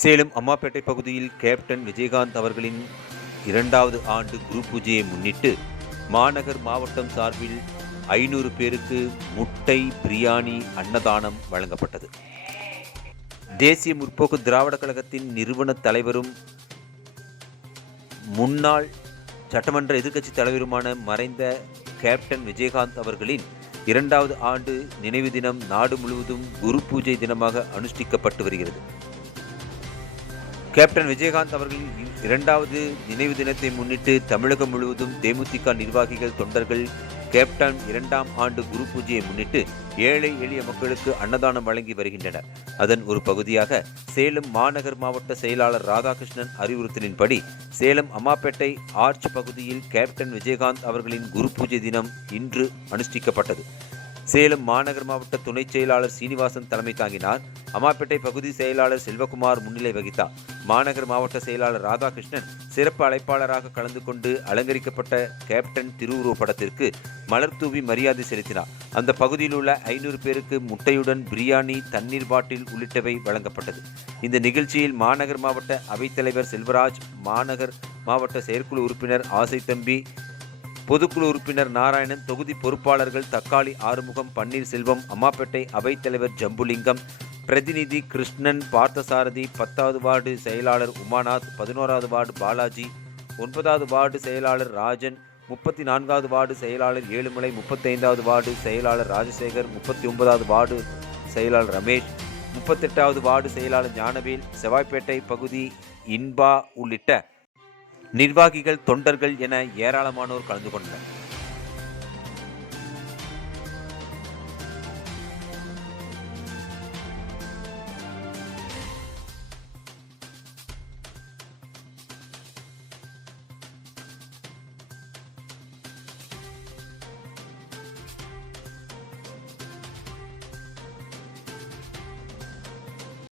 சேலம் அம்மாப்பேட்டை பகுதியில் கேப்டன் விஜயகாந்த் அவர்களின் இரண்டாவது ஆண்டு குரு பூஜையை முன்னிட்டு மாநகர் மாவட்டம் சார்பில் ஐநூறு பேருக்கு முட்டை பிரியாணி அன்னதானம் வழங்கப்பட்டது. தேசிய முற்போக்கு திராவிட கழகத்தின் நிறுவன தலைவரும் முன்னாள் சட்டமன்ற எதிர்க்கட்சி தலைவருமான மறைந்த கேப்டன் விஜயகாந்த் அவர்களின் இரண்டாவது ஆண்டு நினைவு தினம் நாடு முழுவதும் குரு பூஜை தினமாக அனுஷ்டிக்கப்பட்டு வருகிறது. கேப்டன் விஜயகாந்த் அவர்களின் இரண்டாவது நினைவு தினத்தை முன்னிட்டு தமிழகம் முழுவதும் தேமுதிக நிர்வாகிகள் தொண்டர்கள் கேப்டன் இரண்டாம் ஆண்டு குரு பூஜையை முன்னிட்டு ஏழை எளிய மக்களுக்கு அன்னதானம் வழங்கி வருகின்றனர். அதன் ஒரு பகுதியாக சேலம் மாநகர் மாவட்ட செயலாளர் ராதாகிருஷ்ணன் அறிவுறுத்தலின்படி சேலம் அம்மாப்பேட்டை ஆர்ச் பகுதியில் கேப்டன் விஜயகாந்த் அவர்களின் குரு பூஜை தினம் இன்று அனுஷ்டிக்கப்பட்டது. சேலம் மாநகர் மாவட்ட துணைச் செயலாளர் சீனிவாசன் தலைமை தாங்கினார். அம்மாப்பேட்டை பகுதி செயலாளர் செல்வகுமார் முன்னிலை வகித்தார். மாநகர் மாவட்ட செயலாளர் ராதாகிருஷ்ணன் சிறப்பு அழைப்பாளராக கலந்து கொண்டு அலங்கரிக்கப்பட்ட கேப்டன் திருவுருவ படத்திற்கு மலர் தூவி மரியாதை செலுத்தினார். அந்த பகுதியில் உள்ள ஐநூறு பேருக்கு முட்டையுடன் பிரியாணி தண்ணீர் பாட்டில் உள்ளிட்டவை வழங்கப்பட்டது. இந்த நிகழ்ச்சியில் மாநகர் மாவட்ட அவைத்தலைவர் செல்வராஜ் மாநகர் மாவட்ட செயற்குழு உறுப்பினர் ஆசை தம்பி பொதுக்குழு உறுப்பினர் நாராயணன் தொகுதி பொறுப்பாளர்கள் தக்காளி ஆறுமுகம் பன்னீர்செல்வம் அம்மாப்பேட்டை அவைத்தலைவர் ஜம்புலிங்கம் பிரதிநிதி கிருஷ்ணன் பார்த்தசாரதி பத்தாவது வார்டு செயலாளர் உமாநாத் பதினோராவது வார்டு பாலாஜி ஒன்பதாவது வார்டு செயலாளர் ராஜன் முப்பத்தி நான்காவது வார்டு செயலாளர் ஏழுமலை முப்பத்தைந்தாவது வார்டு செயலாளர் ராஜசேகர் முப்பத்தி ஒன்பதாவது வார்டு செயலாளர் ரமேஷ் முப்பத்தெட்டாவது வார்டு செயலாளர் ஞானவேல் செவ்வாய்ப்பேட்டை பகுதி இன்பா உள்ளிட்ட நிர்வாகிகள் தொண்டர்கள் என ஏராளமானோர் கலந்து கொண்டனர்.